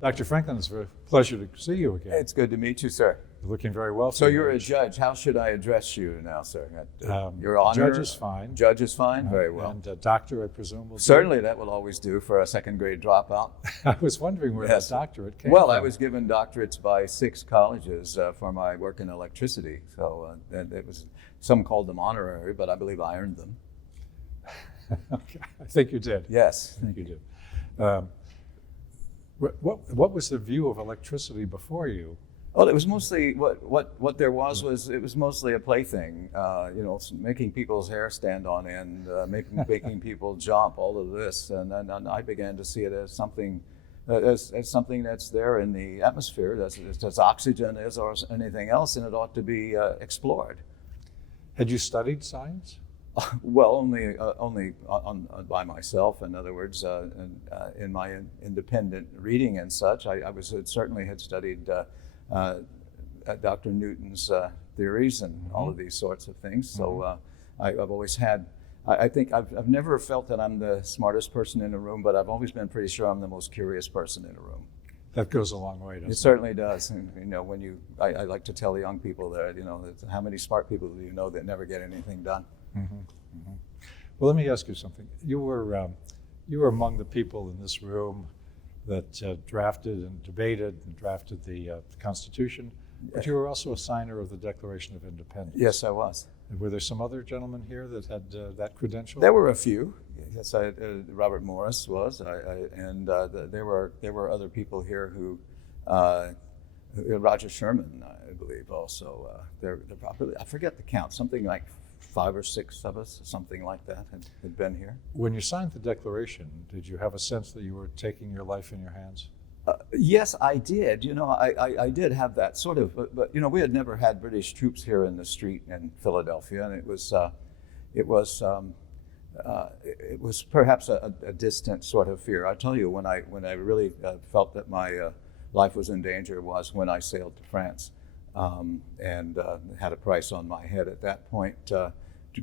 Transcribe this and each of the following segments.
Dr. Franklin, it's a pleasure to see you again. It's good to meet you, sir. You're looking very well. So you're a judge. How should I address you now, sir? Your Honor? Judge is fine. Judge is fine? Very well. And doctor, I presume, will Certainly, that will always do for a second grade dropout. I was wondering where that doctorate came Well, from. I was given doctorates by 6 colleges for my work in electricity. So it was, some called them honorary, but I believe I earned them. Okay. I think you did. Yes. I think you did. What was the view of electricity before you? Well, it was mostly what there was it was mostly a plaything. Making people's hair stand on end, making people jump, all of this, and I began to see it as something as something that's there in the atmosphere, as oxygen is or anything else, and it ought to be explored. Had you studied science? Well, only by myself. In other words, in my independent reading and such, I certainly had studied Dr. Newton's theories and all of these sorts of things. So I've always had. I think I've never felt that I'm the smartest person in a room, but I've always been pretty sure I'm the most curious person in a room. That goes a long way, doesn't it? It certainly does. And, I like to tell the young people that, how many smart people do you know that never get anything done? Mm-hmm. Mm-hmm. Well, let me ask you something. You were among the people in this room that drafted and debated and drafted the Constitution, but you were also a signer of the Declaration of Independence. Yes, I was. And were there some other gentlemen here that had that credential? There were a few. Yes, Robert Morris was, and there were other people here who. Roger Sherman, I believe, also. They're probably, I forget the count, something like 5 or 6 of us, something like that, had been here. When you signed the Declaration, did you have a sense that you were taking your life in your hands? Yes, I did. I did have that sort of, but we had never had British troops here in the street in Philadelphia, and it was perhaps a distant sort of fear. I tell you, when I really felt that my life was in danger was when I sailed to France. And had a price on my head at that point,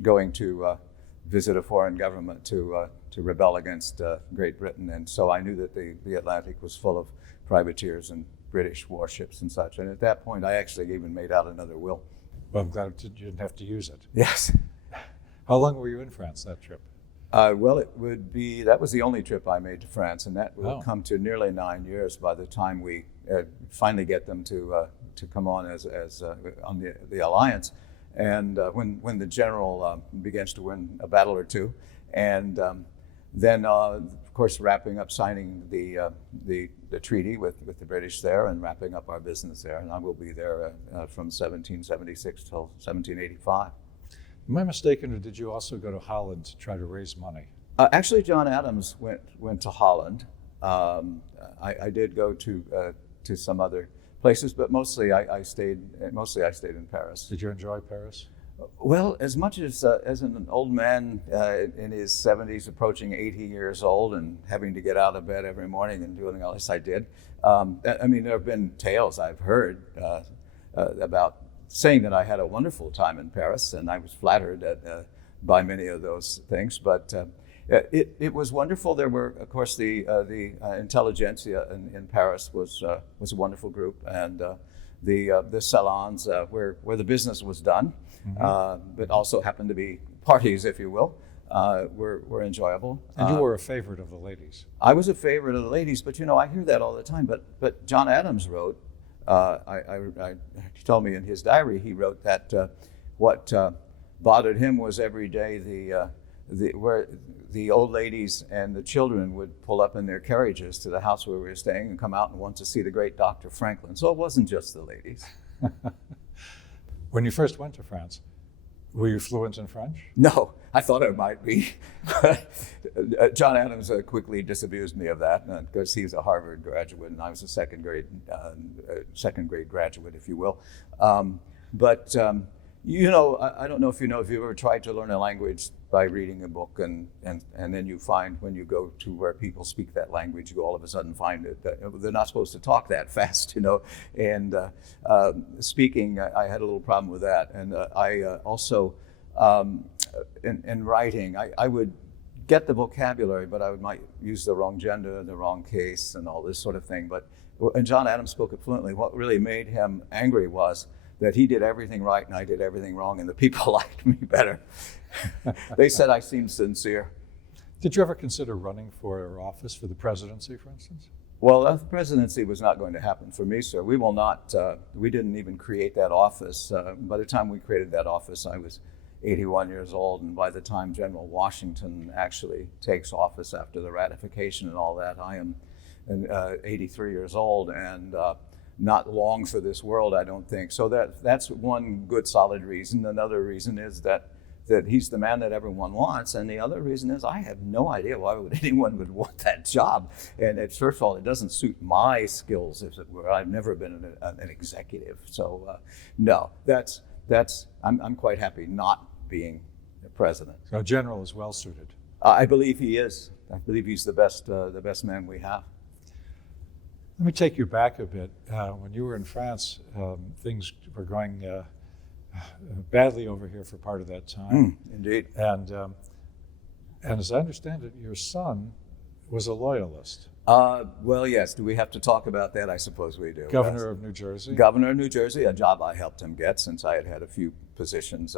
going to visit a foreign government to rebel against Great Britain. And so I knew that the Atlantic was full of privateers and British warships and such. And at that point, I actually even made out another will. Well, I'm glad you didn't have to use it. Yes. How long were you in France that trip? Well, that was the only trip I made to France, and that will come to nearly 9 years by the time we finally get them to come on as on the alliance, and when the general begins to win a battle or two, and then of course wrapping up signing the treaty with the British there and wrapping up our business there, and I will be there from 1776 till 1785. Am I mistaken, or did you also go to Holland to try to raise money? Actually, John Adams went to Holland. I did go to some other places, but mostly I stayed in Paris. Did you enjoy Paris? Well, as much as an old man in his 70s, approaching 80 years old, and having to get out of bed every morning and doing all this, I did. I mean, there have been tales I've heard about saying that I had a wonderful time in Paris, and I was flattered by many of those things. But it was wonderful. There were, of course, the intelligentsia in Paris was a wonderful group, and the salons where the business was done, but also happened to be parties, if you will, were enjoyable. And you were a favorite of the ladies. I was a favorite of the ladies, but I hear that all the time. But John Adams wrote. He told me in his diary, he wrote that what bothered him was every day where the old ladies and the children would pull up in their carriages to the house where we were staying and come out and want to see the great Dr. Franklin. So it wasn't just the ladies. When you first went to France, were you fluent in French? No, I thought I might be. John Adams quickly disabused me of that because he's a Harvard graduate and I was a second grade graduate, if you will. I don't know if you've ever tried to learn a language by reading a book and then you find when you go to where people speak that language, you all of a sudden find that they're not supposed to talk that fast, and speaking, I had a little problem with that. And I also, in writing, I would get the vocabulary, but I might use the wrong gender, the wrong case, and all this sort of thing. But and John Adams spoke it fluently, what really made him angry was that he did everything right and I did everything wrong, and the people liked me better. They said I seemed sincere. Did you ever consider running for office, for the presidency, for instance? Well, the presidency was not going to happen for me, sir. We will not, we didn't even create that office. By the time we created that office, I was 81 years old, and by the time General Washington actually takes office after the ratification and all that, I am 83 years old and not long for this world, I don't think. So that's one good solid reason. Another reason is that he's the man that everyone wants, and the other reason is I have no idea why anyone would want that job. And first of all, it doesn't suit my skills, as it were. I've never been an executive, so no. I'm quite happy not being the president. So a general is well suited. I believe he is. I believe he's the best man we have. Let me take you back a bit. When you were in France, things were going badly over here for part of that time. Indeed. And as I understand it, your son was a loyalist. Well, yes. Do we have to talk about that? I suppose we do. Governor of New Jersey. Governor of New Jersey, a job I helped him get since I had a few positions,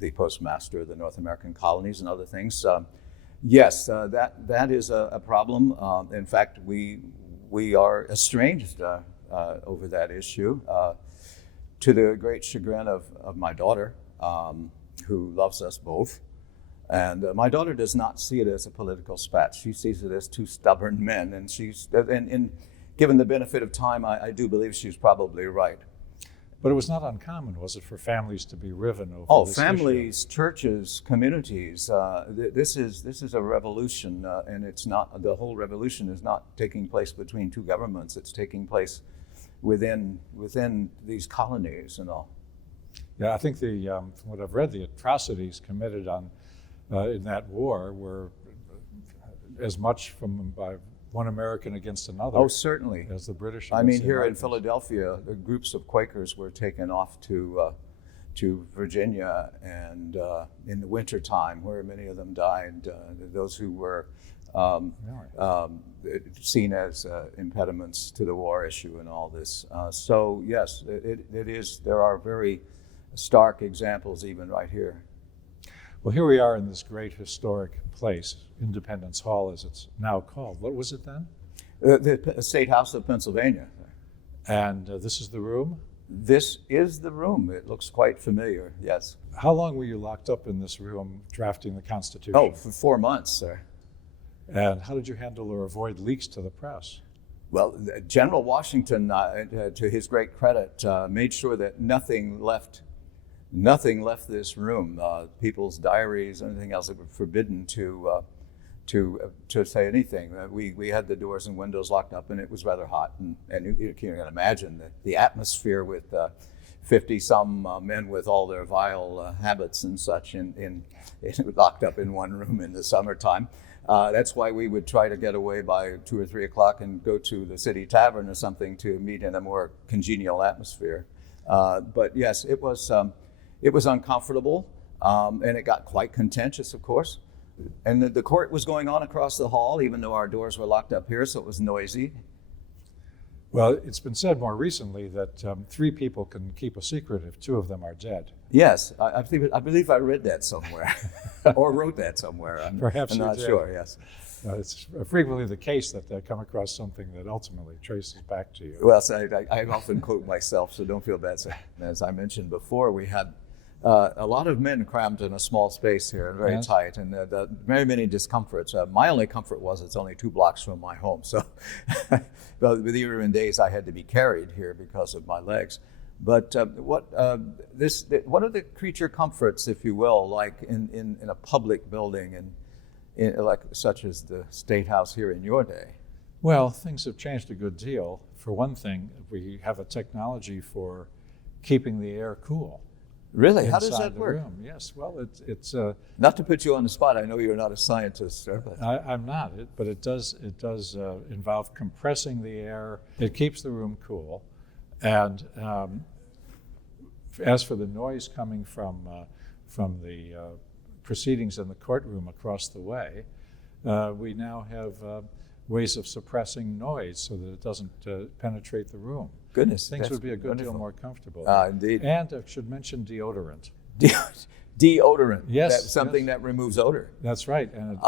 the postmaster of the North American colonies and other things. Yes, that is a problem. In fact, we are estranged over that issue. To the great chagrin of my daughter, who loves us both. And my daughter does not see it as a political spat. She sees it as two stubborn men. And given the benefit of time, I do believe she's probably right. But it was not uncommon, was it, for families to be riven over this families, issue? Churches, communities. This is a revolution, and it's not. The whole revolution is not taking place between two governments. It's taking place within these colonies and all. Yeah, I think from what I've read, the atrocities committed in that war were as much by one American against another. Oh, certainly. As the British. I mean, here in Philadelphia, the groups of Quakers were taken off to Virginia, and in the wintertime, where many of them died, those who were seen as impediments to the war issue and all this. So yes, it is. There are very stark examples even right here. Well, here we are in this great historic place, Independence Hall, as it's now called. What was it then? The State House of Pennsylvania. And this is the room? This is the room. It looks quite familiar, yes. How long were you locked up in this room drafting the Constitution? Oh, for 4 months, sir. And how did you handle or avoid leaks to the press? Well, General Washington, to his great credit, made sure that nothing left this room. People's diaries, anything else that were forbidden to say anything. We had the doors and windows locked up, and it was rather hot. And you can imagine the atmosphere with 50-some men with all their vile habits and such locked up in one room in the summertime. That's why we would try to get away by 2 or 3 o'clock and go to the city tavern or something to meet in a more congenial atmosphere. But yes, it was uncomfortable, and it got quite contentious, of course. And the court was going on across the hall, even though our doors were locked up here, so it was noisy. Well, it's been said more recently that 3 people can keep a secret if 2 of them are dead. Yes, I believe I read that somewhere, or wrote that somewhere. Perhaps I'm not sure, yes. It's frequently the case that they come across something that ultimately traces back to you. Well, so I often quote myself, so don't feel bad. So, as I mentioned before, we had a lot of men crammed in a small space here, and very tight, and very many discomforts. My only comfort was it's only 2 blocks from my home, so there were days I had to be carried here because of my legs. But what are the creature comforts, if you will, like in a public building, and like such as the State House here in your day? Well, things have changed a good deal. For one thing, we have a technology for keeping the air cool. Really? How does that work? Room. Yes. Well, it's not to put you on the spot. I know you're not a scientist, sir. But I'm not. But it does involve compressing the air. It keeps the room cool, and as for the noise coming from the proceedings in the courtroom across the way, we now have ways of suppressing noise so that it doesn't penetrate the room. Goodness, Things that's would be a good wonderful. deal more comfortable. Indeed. And I should mention deodorant. Deodorant. Yes, That's something yes. that removes odor. That's right. And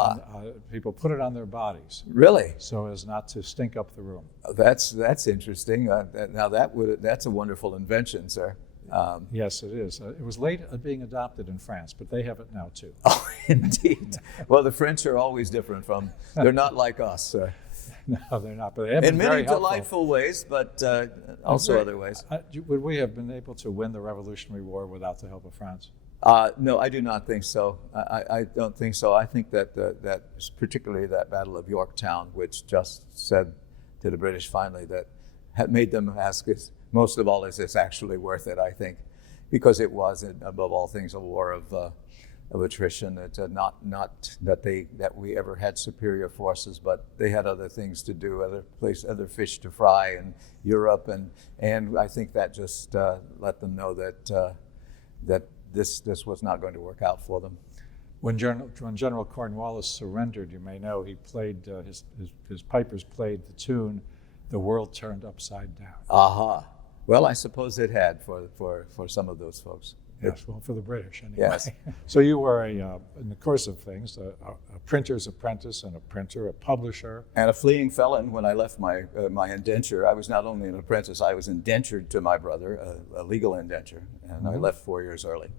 people put it on their bodies Really? so as not to stink up the room. That's interesting. Now that's a wonderful invention, sir. Yes, it is. It was late being adopted in France, but they have it now too. Oh, indeed. Well, the French are always different from. They're not like us, sir. No, they're not. But they have In been very many helpful. delightful ways, but also other ways. Would we have been able to win the Revolutionary War without the help of France? No, I do not think so. I don't think so. I think that particularly that Battle of Yorktown, which just said to the British finally that had made them ask us, most of all, is this actually worth it? I think, because it was, above all things, a war of attrition. That not that we ever had superior forces, but they had other things to do, other fish to fry in Europe, and I think that just let them know that this was not going to work out for them. When General Cornwallis surrendered, you may know he played his pipers played the tune "The World Turned Upside Down." Aha. Well, I suppose it had for some of those folks. Yes, well, for the British anyway. Yes. So you were in the course of things, a printer's apprentice and a printer, a publisher. And a fleeing felon. When I left my indenture, I was not only an apprentice, I was indentured to my brother, a legal indenture, and I left 4 years early.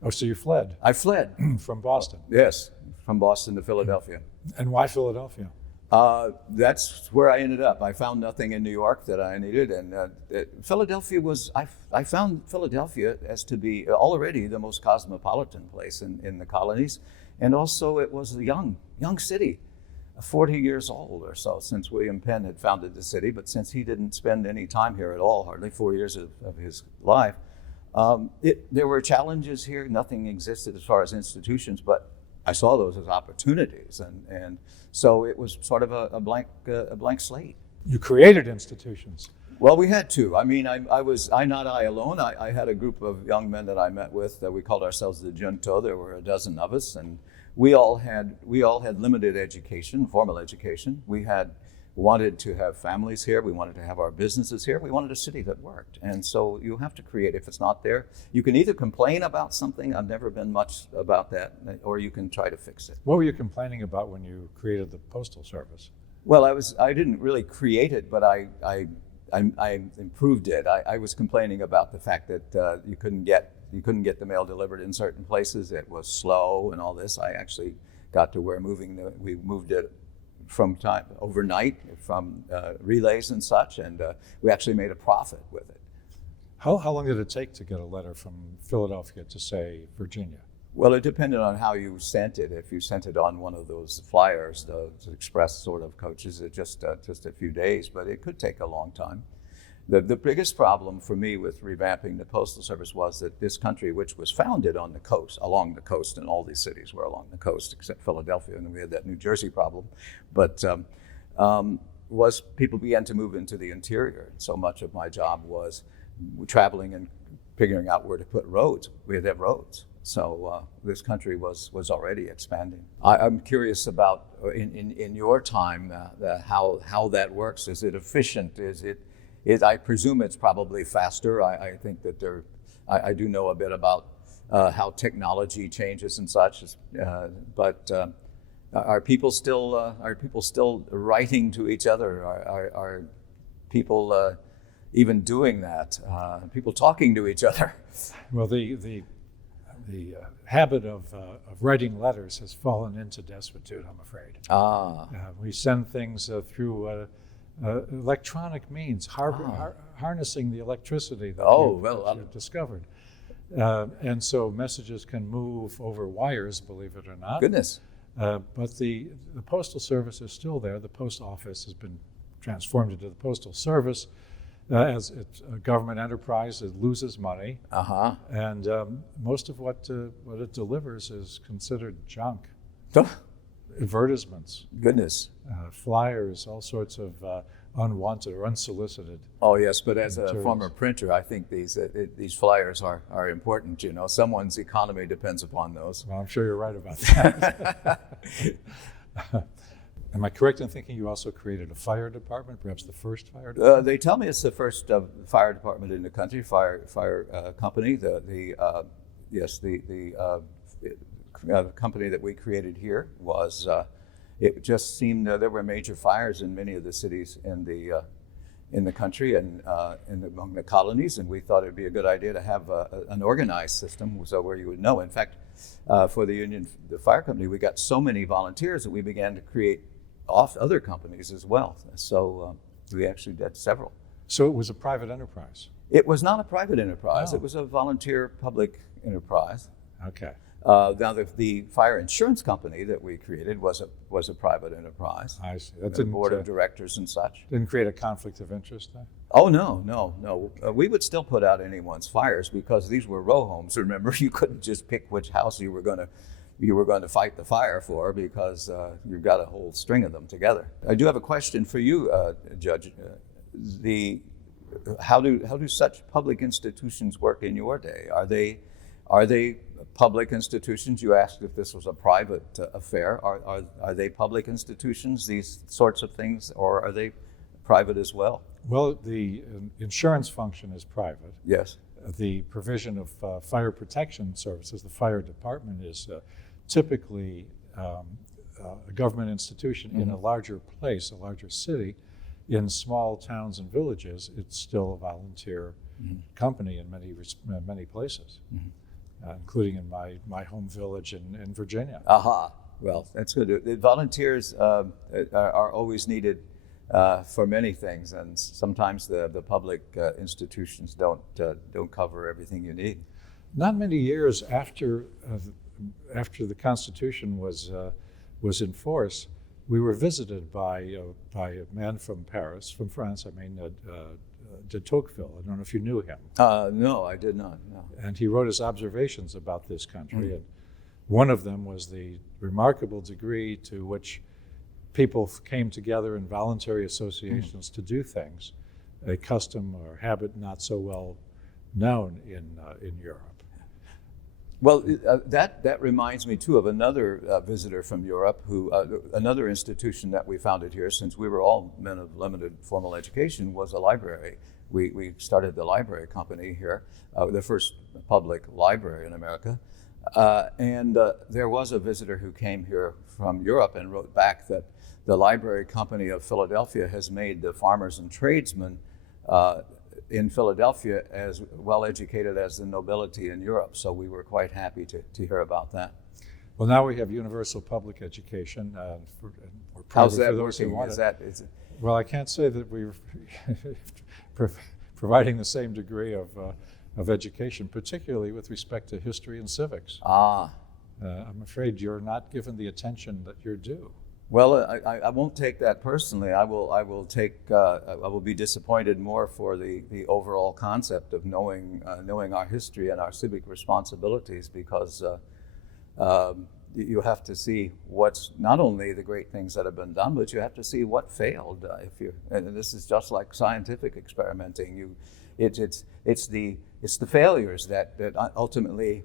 Oh, so you fled I fled. from Boston. Yes, from Boston to Philadelphia. And why Philadelphia? That's where I ended up. I found nothing in New York that I needed, and Philadelphia was. I found Philadelphia as to be already the most cosmopolitan place in the colonies, and also it was a young city, 40 years old or so since William Penn had founded the city. But since he didn't spend any time here at all, hardly 4 years of his life, there were challenges here. Nothing existed as far as institutions, but I saw those as opportunities, and so it was sort of a blank slate. You created institutions. Well, we had to. I mean, not I alone. I had a group of young men that I met with that we called ourselves the Junto. There were a dozen of us, and we all had limited education, formal education. We wanted to have families here. We wanted to have our businesses here. We wanted a city that worked. And so you have to create. If it's not there, you can either complain about something. I've never been much about that, or you can try to fix it. What were you complaining about when you created the Postal Service? Well, I didn't really create it, but I improved it. I was complaining about the fact that you couldn't get the mail delivered in certain places. It was slow and all this. I actually got to where we moved it from time overnight from relays and such, and we actually made a profit with it. How long did it take to get a letter from Philadelphia to, say, Virginia? Well, it depended on how you sent it. If you sent it on one of those flyers, those express sort of coaches, it just a few days, but it could take a long time. The biggest problem for me with revamping the Postal Service was that this country, which was founded on the coast, along the coast, and all these cities were along the coast except Philadelphia, and then we had that New Jersey problem, but was people began to move into the interior. So much of my job was traveling and figuring out where to put roads. We had to have roads. So this country was already expanding. I'm curious about in your time how that works. Is it efficient? I presume it's probably faster. I think that I do know a bit about how technology changes and such. But are people still writing to each other? Are people even doing that? People talking to each other? Well, the habit of writing letters has fallen into desuetude, I'm afraid. We send things through electronic means, harnessing the electricity that you've discovered. And so messages can move over wires, believe it or not. Goodness. But the Postal Service is still there. The Post Office has been transformed into the Postal Service. As it's a government enterprise, it loses money, and most of what it delivers is considered junk. Advertisements, Goodness, flyers, all sorts of unwanted or unsolicited. Oh yes, but as materials. a former printer, I think these flyers are important. You know, someone's economy depends upon those. Well, I'm sure you're right about that. Am I correct in thinking you also created a fire department, perhaps the first fire department? They tell me it's the first fire department in the country, fire company. The company that we created here was. It just seemed there were major fires in many of the cities in the country and among the colonies, and we thought it'd be a good idea to have an organized system, so where you would know. In fact, for the fire company, we got so many volunteers that we began to create off other companies as well. So we actually did several. So it was a private enterprise? It was not a private enterprise. Oh. It was a volunteer public enterprise. Okay. Now the fire insurance company that we created was a private enterprise. I see. That The didn't, board of directors and such. didn't create a conflict of interest then? Oh no. We would still put out anyone's fires because these were row homes. Remember, you couldn't just pick which house you were going to fight the fire for because you've got a whole string of them together. I do have a question for you, Judge. How do such public institutions work in your day? Are they public institutions? You asked if this was a private affair. Are they public institutions, these sorts of things, or are they private as well? Well, the insurance function is private. Yes. The provision of fire protection services, the fire department, is typically a government institution in a larger place, a larger city. In small towns and villages, it's still a volunteer company in many places. Including in my home village in Virginia. Aha. Well, that's good. The volunteers are always needed for many things, and sometimes the public institutions don't cover everything you need. Not many years after the Constitution was in force, we were visited by a man from France. De Tocqueville. I don't know if you knew him. No, I did not. No. And he wrote his observations about this country. And one of them was the remarkable degree to which people came together in voluntary associations to do things, a custom or habit not so well known in Europe. Well, that reminds me too of another visitor from Europe, another institution that we founded here, since we were all men of limited formal education, was a library. We started the library company here, the first public library in America. And there was a visitor who came here from Europe and wrote back that the Library Company of Philadelphia has made the farmers and tradesmen in Philadelphia as well educated as the nobility in Europe. So we were quite happy to hear about that. Well, now we have universal public education. How's that working? Well, I can't say that we're providing the same degree of education, particularly with respect to history and civics. I'm afraid you're not given the attention that you're due. Well, I won't take that personally. I will be disappointed more for the overall concept of knowing our history and our civic responsibilities, because you have to see what's not only the great things that have been done, but you have to see what failed. And this is just like scientific experimenting. It's the failures that ultimately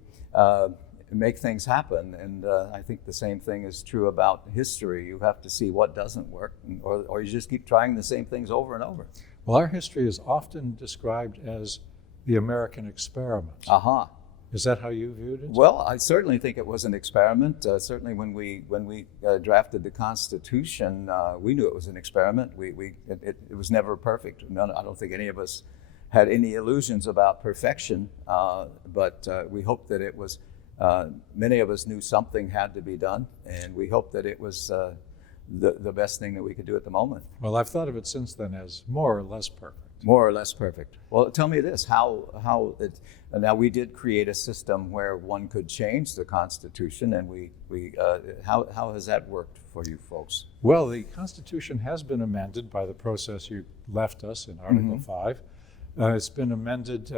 make things happen. And I think the same thing is true about history. You have to see what doesn't work, or you just keep trying the same things over and over. Well, our history is often described as the American experiment. Aha. Is that how you viewed it? Well, I certainly think it was an experiment. Certainly when we drafted the Constitution, we knew it was an experiment. It was never perfect. I don't think any of us had any illusions about perfection, but we hoped that it was, many of us knew something had to be done, and we hoped that it was the best thing that we could do at the moment. Well, I've thought of it since then as more or less perfect. More or less perfect. Well, tell me this: now we did create a system where one could change the Constitution, and how has that worked for you folks? Well, the Constitution has been amended by the process you left us in Article 5. It's been amended.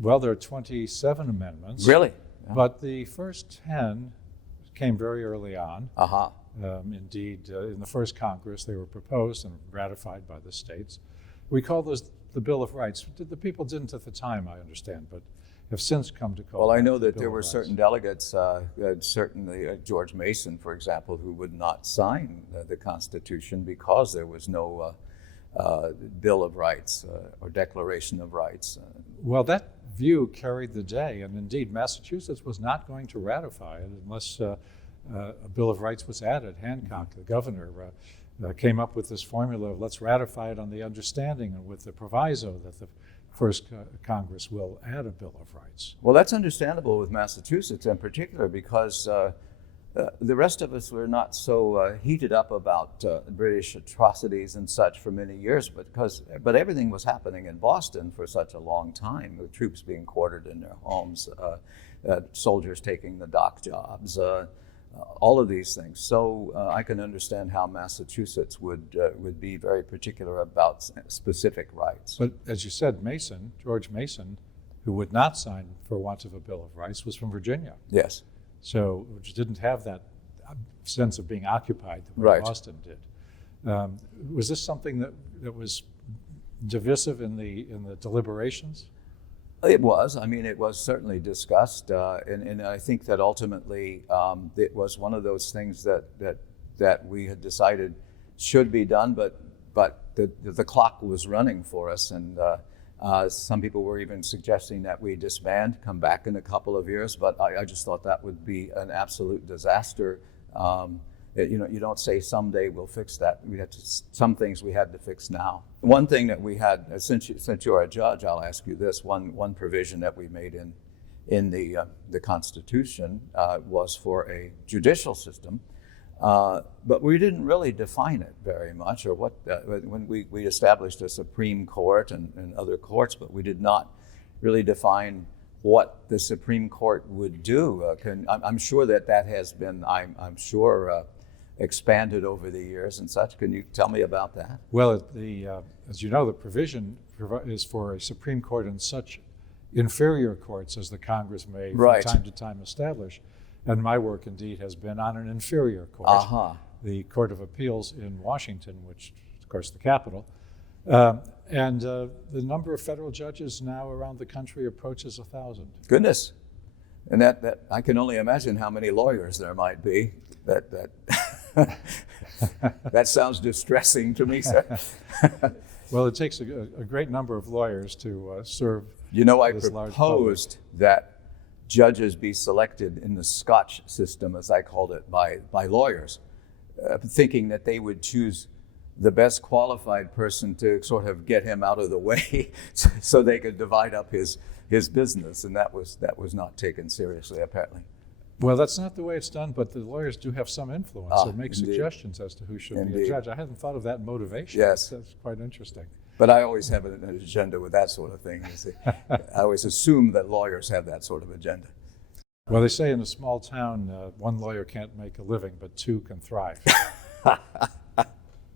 Well, there are 27 amendments. Really? Yeah. But the first 10 came very early on. Aha. Indeed, in the first Congress, they were proposed and ratified by the states. We call those the Bill of Rights. The people didn't at the time, I understand, but have since come to call. Well, I that know the that Bill there of were Rights. certain delegates, certainly George Mason, for example, who would not sign the Constitution because there was no Bill of Rights or Declaration of Rights. Well, that view carried the day, and indeed, Massachusetts was not going to ratify it unless a Bill of Rights was added. Hancock, the governor, came up with this formula of let's ratify it on the understanding and with the proviso that the first Congress will add a Bill of Rights. Well, that's understandable with Massachusetts in particular because the rest of us were not so heated up about British atrocities and such for many years, but everything was happening in Boston for such a long time, with troops being quartered in their homes, soldiers taking the dock jobs, all of these things. So I can understand how Massachusetts would be very particular about specific rights. But as you said, Mason, George Mason, who would not sign for want of a Bill of Rights, was from Virginia. Yes. So, which didn't have that sense of being occupied the way Right. Boston did. Was this something that was divisive in the deliberations? It was. I mean, it was certainly discussed, and I think that ultimately it was one of those things that we had decided should be done, but the clock was running for us, and some people were even suggesting that we disband, come back in a couple of years, but I just thought that would be an absolute disaster. You don't say someday we'll fix that. We had to, some things we had to fix now. One thing that we had, since you're a judge, I'll ask you this. One provision that we made in the Constitution was for a judicial system, but we didn't really define it very much, or what. When we established a Supreme Court and other courts, but we did not really define what the Supreme Court would do. I'm sure that has been, I'm sure, expanded over the years and such. Can you tell me about that? Well, as you know, the provision is for a Supreme Court and such inferior courts as the Congress may Right. from time to time establish. And my work indeed has been on an inferior court, the Court of Appeals in Washington, which is, of course, the capital. And the number of federal judges now around the country approaches 1,000. Goodness. And that I can only imagine how many lawyers there might be. That sounds distressing to me, sir. Well, it takes a great number of lawyers to serve. You know, I this large proposed that judges be selected in the Scotch system, as I called it, by lawyers, thinking that they would choose the best qualified person to sort of get him out of the way so they could divide up his business. And that was not taken seriously, apparently. Well, that's not the way it's done, but the lawyers do have some influence or make indeed. suggestions as to who should be Indeed. a judge. I hadn't thought of that motivation. Yes. That's quite interesting. But I always have an agenda with that sort of thing. You see. I always assume that lawyers have that sort of agenda. Well, they say in a small town, one lawyer can't make a living, but two can thrive.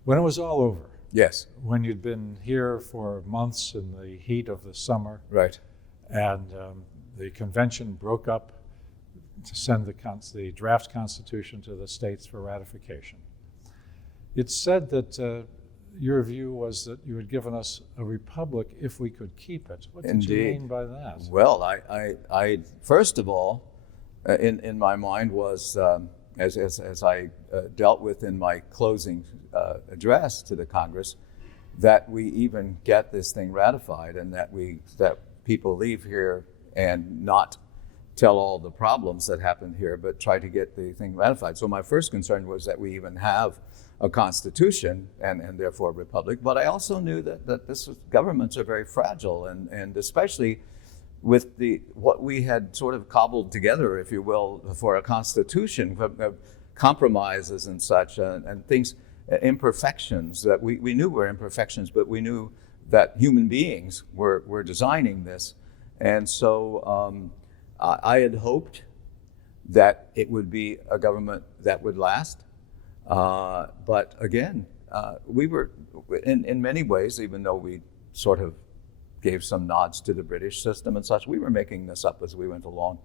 When it was all over, Yes. when you'd been here for months in the heat of the summer, Right. and the convention broke up to send the draft constitution to the states for ratification, it's said that your view was that you had given us a republic if we could keep it. What did you Indeed. mean by that? Well, I first of all, in my mind was, as I dealt with in my closing address to the Congress, that we even get this thing ratified, and that people leave here and not tell all the problems that happened here, but try to get the thing ratified. So my first concern was that we even have a constitution and therefore a republic. But I also knew that governments are very fragile, and especially with what we had sort of cobbled together, if you will, for a constitution, compromises and such, and things, imperfections that we knew were imperfections, but we knew that human beings were designing this. And so I had hoped that it would be a government that would last. But again, we were, in many ways, even though we sort of gave some nods to the British system and such, we were making this up as we went along.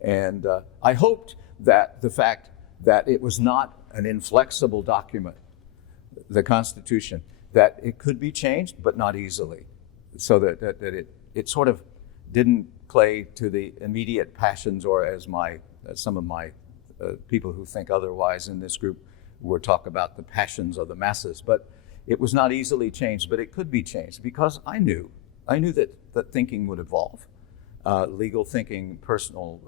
And I hoped that the fact that it was not an inflexible document, the Constitution, that it could be changed, but not easily, so that it sort of didn't clay to the immediate passions, or as some of my people who think otherwise in this group will talk about the passions of the masses. But it was not easily changed, but it could be changed because I knew that thinking would evolve. Legal thinking, personal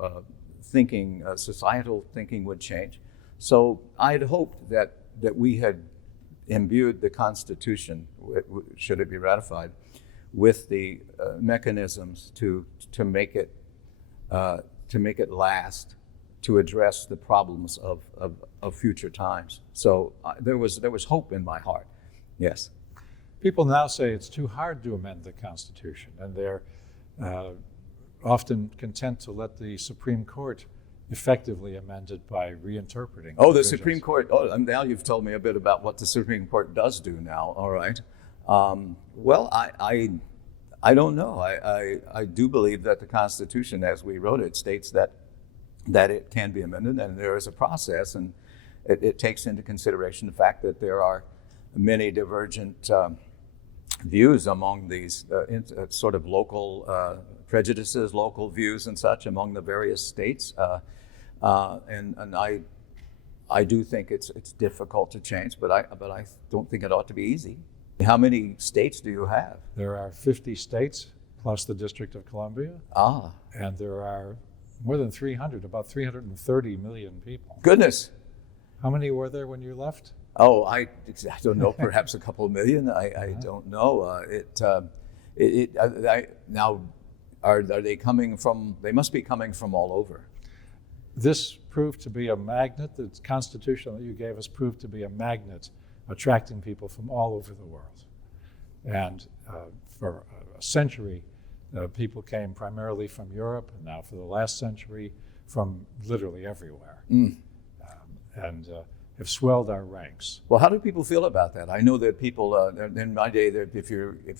thinking, societal thinking would change. So I'd hoped that we had imbued the Constitution, should it be ratified, with the mechanisms to make it last, to address the problems of future times. So there was hope in my heart. Yes. People now say it's too hard to amend the Constitution, and they're often content to let the Supreme Court effectively amend it by reinterpreting. Oh, the Supreme Court. Oh, now you've told me a bit about what the Supreme Court does do now. All right. Well, I don't know. I do believe that the Constitution, as we wrote it, states that it can be amended, and there is a process, and it takes into consideration the fact that there are many divergent views among these sort of local prejudices, local views and such among the various states. And I do think it's difficult to change, but I don't think it ought to be easy. How many states do you have? There are 50 states plus the District of Columbia. And there are more than 300, about 330 million people. Goodness. How many were there when you left? Oh, I don't know, perhaps a couple of million. I don't know. Now, are they coming from, they must be coming from all over. This proved to be a magnet. The Constitution that you gave us proved to be a magnet attracting people from all over the world. And for a century, people came primarily from Europe, and now for the last century, from literally everywhere. And have swelled our ranks. Well, how do people feel about that? I know that people in my day, that if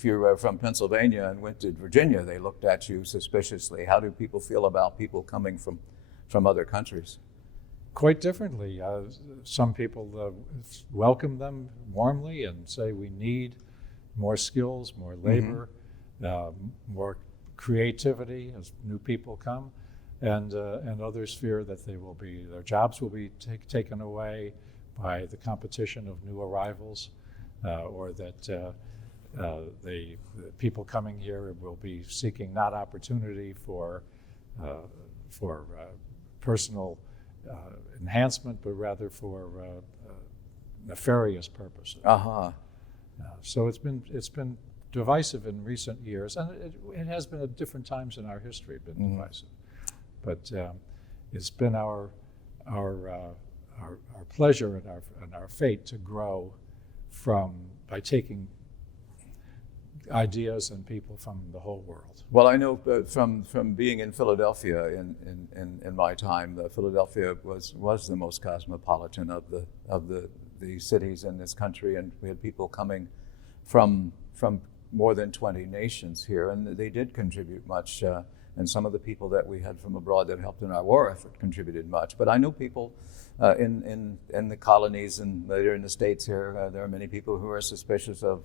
you're from Pennsylvania and went to Virginia, they looked at you suspiciously. How do people feel about people coming from other countries? Quite differently. Some people welcome them warmly and say we need more skills, more labor, more creativity as new people come, and others fear that their jobs will be taken away by the competition of new arrivals, or that the people coming here will be seeking not opportunity for personal enhancement, but rather for nefarious purposes. So it's been divisive in recent years, and it has been at different times in our history divisive. But it's been our pleasure and our fate to grow by taking ideas and people from the whole world. Well, I know from being in Philadelphia in my time, Philadelphia was the most cosmopolitan of the cities in this country, and we had people coming from more than 20 nations here, and they did contribute much. And some of the people that we had from abroad that helped in our war effort contributed much. But I know people in the colonies and later in the States here, there are many people who are suspicious of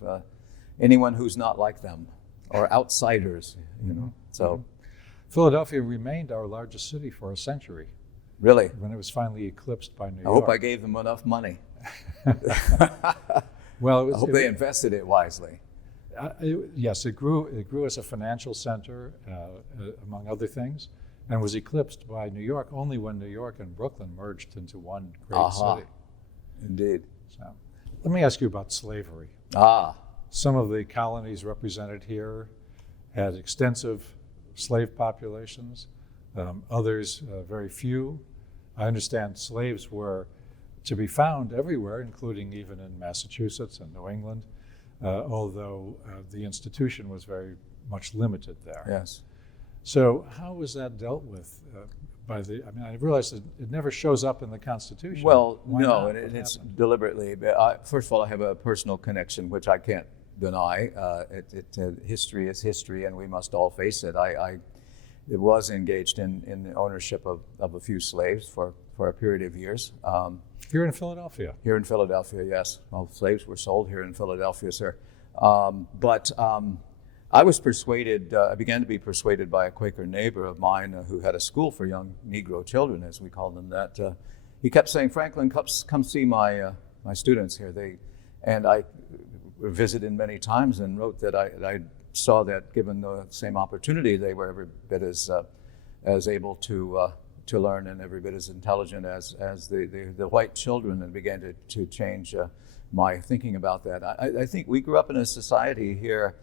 anyone who's not like them or outsiders, you know. So Philadelphia remained our largest city for a century. Really? When it was finally eclipsed by New York. I hope I gave them enough money. Well, I hope they invested it wisely. Yes, it grew as a financial center, among other things, and was eclipsed by New York only when New York and Brooklyn merged into one great city. Indeed. So, let me ask you about slavery. Some of the colonies represented here had extensive slave populations, others very few. I understand slaves were to be found everywhere, including even in Massachusetts and New England. Although the institution was very much limited there. Yes. So how was that dealt with I realize that it never shows up in the Constitution. Well, Why no, not? and it's deliberately. But first of all, I have a personal connection, which I can't deny. History is history, and we must all face it. I was engaged in the ownership of a few slaves for a period of years. Here in Philadelphia? Here in Philadelphia, yes. Well, slaves were sold here in Philadelphia, sir. But I was persuaded, I began to be persuaded by a Quaker neighbor of mine who had a school for young Negro children, as we called them, that he kept saying, Franklin, come see my students here. And I visited many times and wrote that I saw that given the same opportunity, they were every bit as able to learn and every bit as intelligent as the white children, and began to change my thinking about that. I think we grew up in a society here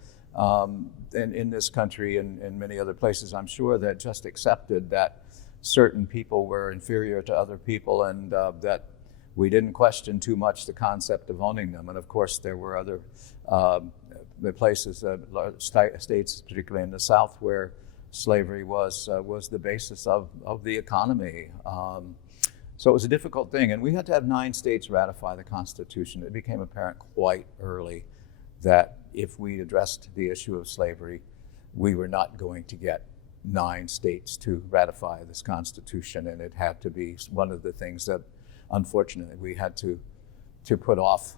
in this country and in many other places, I'm sure, that just accepted that certain people were inferior to other people, and that we didn't question too much the concept of owning them. And of course, there were other places, states, particularly in the South, where slavery was the basis of the economy. So it was a difficult thing, and we had to have 9 states ratify the Constitution. It became apparent quite early that if we addressed the issue of slavery, we were not going to get 9 states to ratify this Constitution, and it had to be one of the things that, unfortunately, we had to put off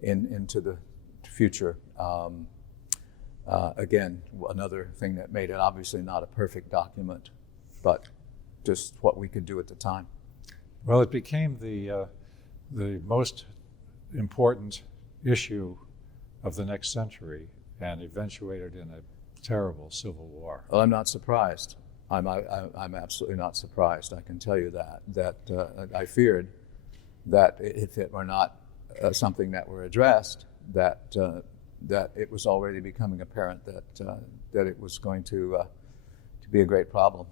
into the future. Again, another thing that made it obviously not a perfect document, but just what we could do at the time. Well, it became the most important issue of the next century and eventuated in a terrible civil war. Well, I'm not surprised. I'm absolutely not surprised. I can tell you that I feared that if it were not something that were addressed, that it was already becoming apparent that it was going to be a great problem.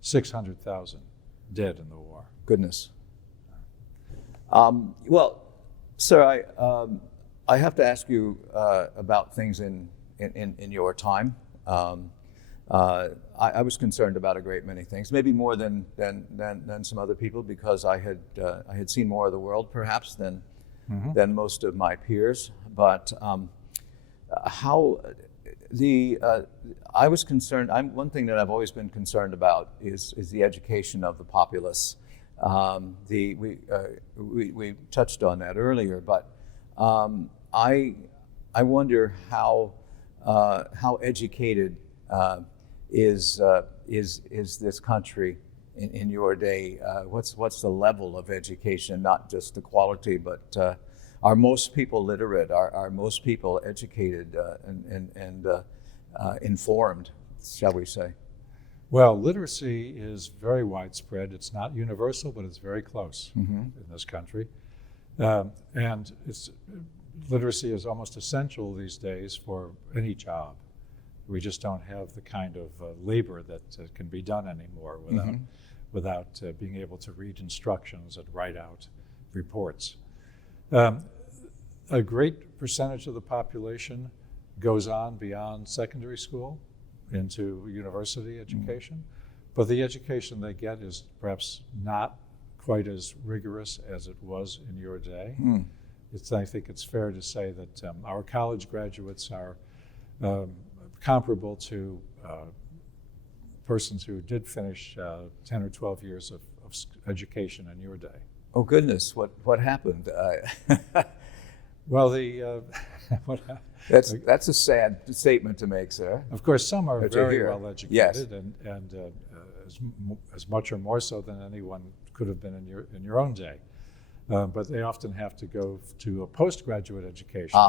600,000 dead in the war. Goodness. Well, sir, I have to ask you about things in your time. I was concerned about a great many things, maybe more than some other people, because I had seen more of the world, perhaps, than most of my peers. But I was concerned. One thing that I've always been concerned about is the education of the populace. We touched on that earlier, but I wonder how educated is this country in your day? What's the level of education? Not just the quality, but are most people literate? Are most people educated and informed, shall we say? Well, literacy is very widespread. It's not universal, but it's very close in this country. And literacy is almost essential these days for any job. We just don't have the kind of labor that can be done anymore without being able to read instructions and write out reports. A great percentage of the population goes on beyond secondary school into university education, but the education they get is perhaps not quite as rigorous as it was in your day. I think it's fair to say that our college graduates are comparable to persons who did finish 10 or 12 years of education in your day. Oh goodness, what happened? Well, that's a sad statement to make, sir. Of course, some are very well educated, yes. and as much or more so than anyone could have been in your own day. But they often have to go to a postgraduate education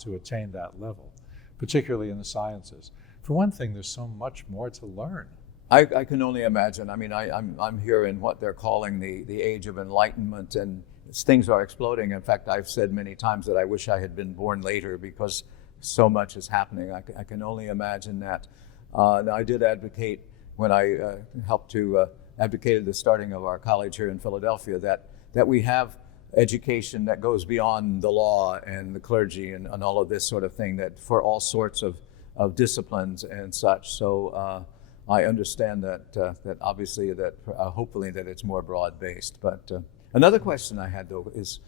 to attain that level, particularly in the sciences. For one thing, there's so much more to learn. I can only imagine. I mean, I'm here in what they're calling the age of enlightenment, and things are exploding. In fact, I've said many times that I wish I had been born later because so much is happening. I can only imagine that. Now, I did advocate when I helped to advocate the starting of our college here in Philadelphia that we have education that goes beyond the law and the clergy and all of this sort of thing, that for all sorts of disciplines and such. So I understand that obviously that hopefully that it's more broad-based. But another question I had, though, is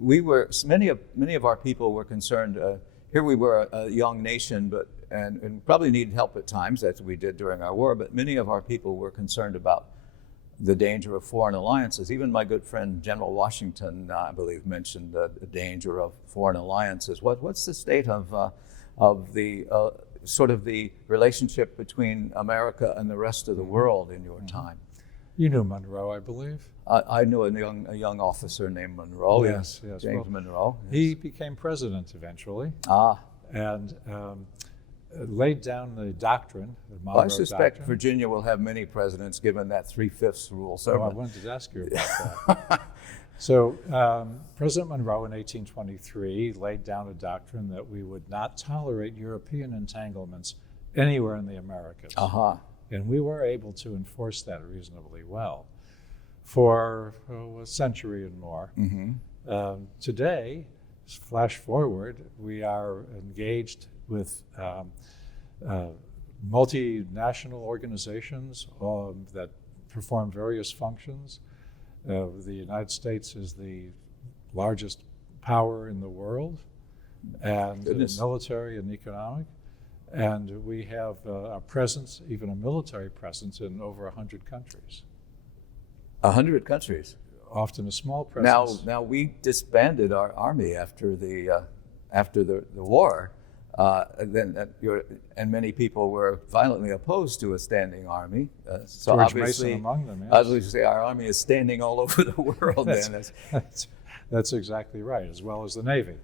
many of our people were concerned. Here we were a young nation, and probably needed help at times, as we did during our war. But many of our people were concerned about the danger of foreign alliances. Even my good friend General Washington, I believe, mentioned the danger of foreign alliances. What's the state of of the sort of the relationship between America and the rest of the world in your time. You knew Monroe, I believe. I knew a young officer named Monroe. Yes. James Well, Monroe. He became president eventually. Ah. And laid down the doctrine, the Monroe Well, I suspect Doctrine. Virginia will have many presidents given that 3/5 rule. So So I wanted to ask you about that. So President Monroe in 1823 laid down a doctrine that we would not tolerate European entanglements anywhere in the Americas. And we were able to enforce that reasonably well for a century and more. Today, flash forward, we are engaged with multinational organizations that perform various functions. The United States is the largest power in the world, and military and economic. And we have a presence, even a military presence, in over 100 countries. 100 countries. Often a small presence. Now we disbanded our army after the war. And many people were violently opposed to a standing army. So George obviously, Mason among them. Yes. Obviously, our army is standing all over the world. That's exactly right, as well as the Navy.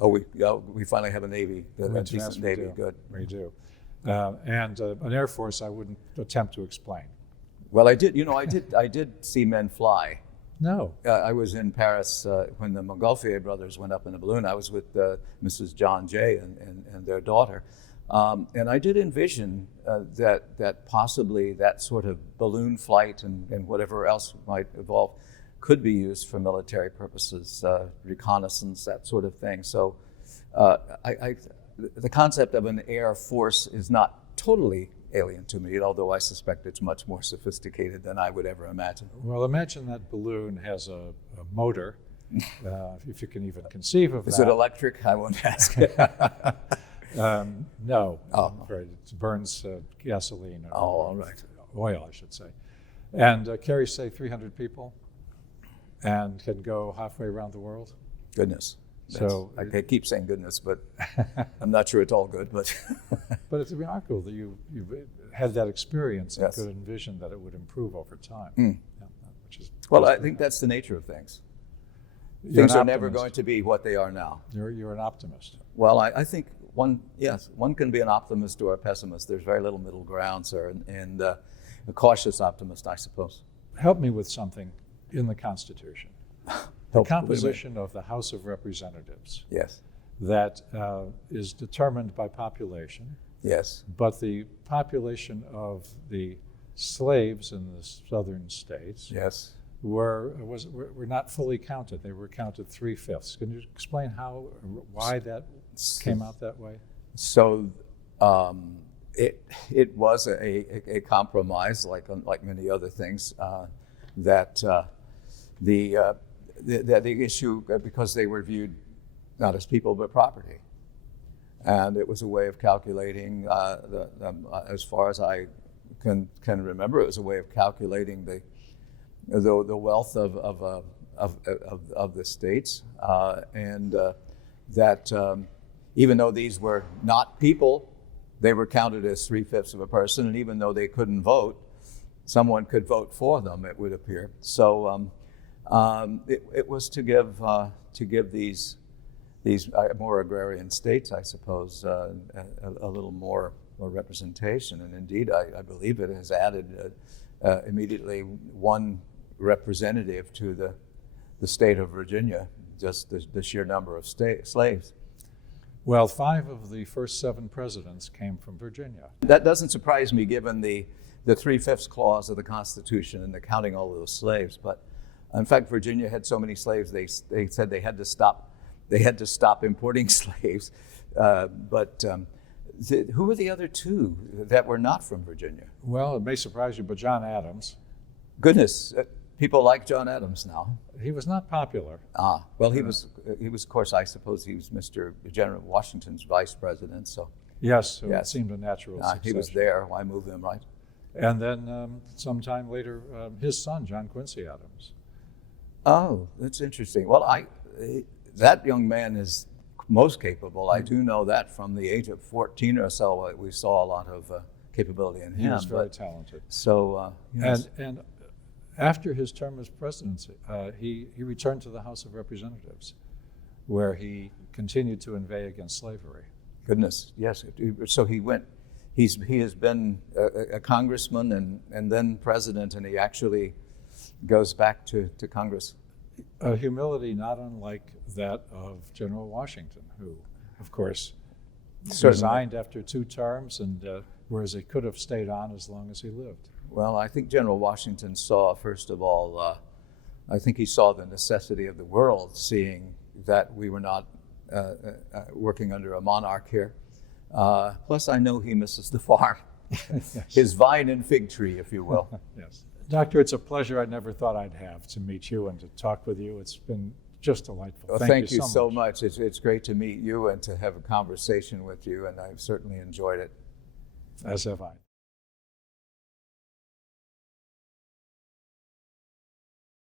We finally have a Navy, a decent Navy. Good. We do. And an Air Force I wouldn't attempt to explain. Well, I did. I did see men fly. No. I was in Paris when the Montgolfier brothers went up in a balloon. I was with Mrs. John Jay and their daughter. And I did envision that possibly that sort of balloon flight and whatever else might evolve could be used for military purposes, reconnaissance, that sort of thing. So the concept of an air force is not totally alien to me, although I suspect it's much more sophisticated than I would ever imagine. Well, imagine that balloon has a motor, if you can even conceive of that. Is it electric? I won't ask. No, I'm afraid it burns gasoline. Or all right. Oil, I should say. And carries, say, 300 people and can go halfway around the world. Goodness. So I keep saying goodness, but I'm not sure it's all good. But it's remarkable that you've had that experience and could envision that it would improve over time. Yeah, which is I think that's the nature of things. Things are never going to be what they are now. You're an optimist. Well, I think one can be an optimist or a pessimist. There's very little middle ground, sir, and a cautious optimist, I suppose. Help me with something in the Constitution. The composition of the House of Representatives. Yes. That is determined by population. Yes. But the population of the slaves in the southern states. Yes. were not fully counted. They were counted 3/5. Can you explain why that came out that way? So it was a compromise, like many other things, that the issue, because they were viewed not as people but property, and it was a way of calculating, as far as I can remember, it was a way of calculating the wealth of the states, and that even though these were not people, they were counted as 3/5 of a person, and even though they couldn't vote, someone could vote for them, it would appear. So it was to give these more agrarian states, I suppose, a little more representation, and indeed, I believe it has added immediately one representative to the state of Virginia, just the sheer number of slaves. Well, 5 of the first 7 presidents came from Virginia. That doesn't surprise me, given the 3/5 clause of the Constitution and the counting all of those slaves. But in fact, Virginia had so many slaves, they said they had to stop importing slaves. Who were the other 2 that were not from Virginia? Well, it may surprise you, but John Adams. Goodness, people like John Adams now. He was not popular. Well, he was, of course, I suppose he was Mr. General Washington's vice president. So yes, so it seemed a natural succession. He was there. Why move him, right? And then sometime later, his son, John Quincy Adams. Oh, that's interesting. Well, that young man is most capable. I do know that from the age of 14 or so, we saw a lot of capability in him. He was very talented. So, yes. And after his term as president, he returned to the House of Representatives, where he continued to inveigh against slavery. Goodness, yes. So he went. He has been a congressman and then president, and he actually goes back to Congress. A humility not unlike that of General Washington, who, of course, resigned after 2 terms, and whereas he could have stayed on as long as he lived. Well, I think General Washington saw, first of all, I think he saw the necessity of the world, seeing that we were not working under a monarch here. Plus, I know he misses the farm, Yes. his vine and fig tree, if you will. Yes. Doctor, it's a pleasure I never thought I'd have to meet you and to talk with you. It's been just delightful. Well, thank you so much. It's great to meet you and to have a conversation with you, and I've certainly enjoyed it. As have I.